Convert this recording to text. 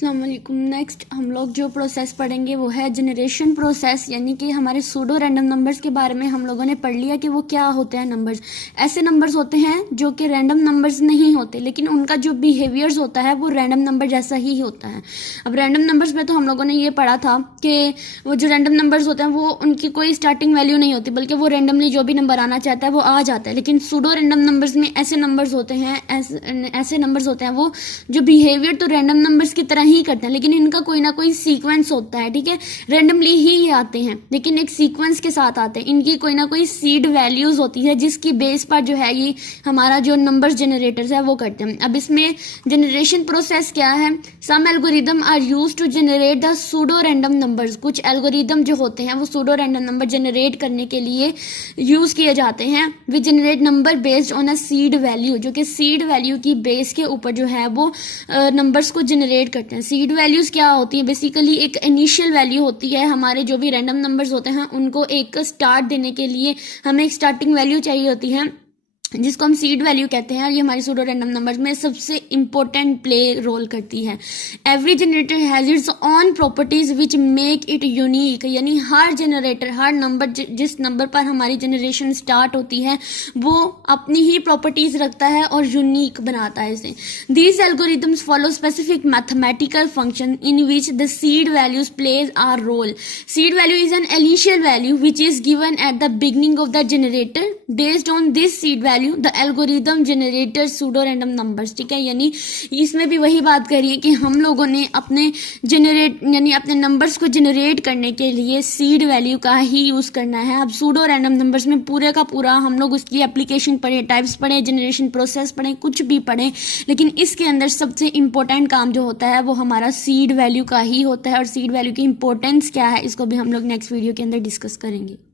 अस्सलाम वालेकुम। नेक्स्ट हम लोग जो प्रोसेस पढ़ेंगे वो है जनरेशन प्रोसेस, यानी कि हमारे सूडो रैंडम नंबर्स के बारे में हम लोगों ने पढ़ लिया कि वो क्या होते हैं। नंबर्स ऐसे नंबर्स होते हैं जो कि रैंडम नंबर्स नहीं होते, लेकिन उनका जो बिहेवियर्स होता है वो रैंडम नंबर जैसा ही होता है। अब रैंडम नंबर्स में तो हम लोगों ने ये पढ़ा था कि वो जो रैंडम नंबर्स होते हैं वो उनकी कोई स्टार्टिंग वैल्यू नहीं होती, बल्कि वो रैंडमली जो भी नंबर आना चाहता है वो आ जाता है। लेकिन सूडो रैंडम नंबर्स में ऐसे नंबर्स होते हैं, ऐसे नंबर्स होते हैं वो जो बिहेवियर तो रैंडम नंबर्स की तरह ही करते हैं, लेकिन इनका कोई ना कोई सीक्वेंस होता है। ठीक है, रैंडमली ही आते हैं लेकिन एक सीक्वेंस के साथ आते हैं। इनकी कोई ना कोई सीड वैल्यूज होती है जिसकी बेस पर जो है ये हमारा जो नंबर्स जनरेटर्स है वो करते हैं। अब इसमें जनरेशन प्रोसेस क्या है? Some algorithm are used to generate the pseudo random numbers. कुछ एल्गोरिदम जो होते हैं वो सूडो रैंडम नंबर जनरेट करने के लिए यूज किए जाते हैं। We generate number based on a seed value, जो कि सीड वैल्यू की बेस के ऊपर जो है वो नंबर्स को जनरेट करते हैं। सीड वैल्यूज क्या होती है? बेसिकली एक इनिशियल वैल्यू होती है। हमारे जो भी रैंडम नंबर्स होते हैं उनको एक स्टार्ट देने के लिए हमें एक स्टार्टिंग वैल्यू चाहिए होती है जिसको हम सीड वैल्यू कहते हैं। और ये हमारी सूडो रैंडम नंबर्स में सबसे इंपॉर्टेंट प्ले रोल करती है। Every generator has its on properties which make it unique, यानी हर जनरेटर, हर नंबर जिस नंबर पर हमारी जनरेशन स्टार्ट होती है वो अपनी ही प्रॉपर्टीज रखता है और यूनिक बनाता है इसे। These algorithms follow specific mathematical function in which the seed values plays are role. Seed value is an initial value which is given at the beginning of the generator. Based on this seed value the algorithm generator pseudo random numbers. ठीक है, यानी इसमें भी वही बात करिए कि हम लोगों ने अपने अपने नंबर्स को जनरेट करने के लिए सीड वैल्यू का ही यूज करना है। अब सूडो रैंडम नंबर्स में पूरे का पूरा हम लोग उसकी एप्लीकेशन पढ़े, टाइप्स पढ़े, जनरेशन प्रोसेस पढ़े, कुछ भी पढ़े, लेकिन इसके अंदर सबसे इंपॉर्टेंट काम जो होता है वो हमारा सीड वैल्यू का ही होता है। और सीड वैल्यू की इंपॉर्टेंस क्या है इसको भी हम लोग नेक्स्ट वीडियो के अंदर डिस्कस करेंगे।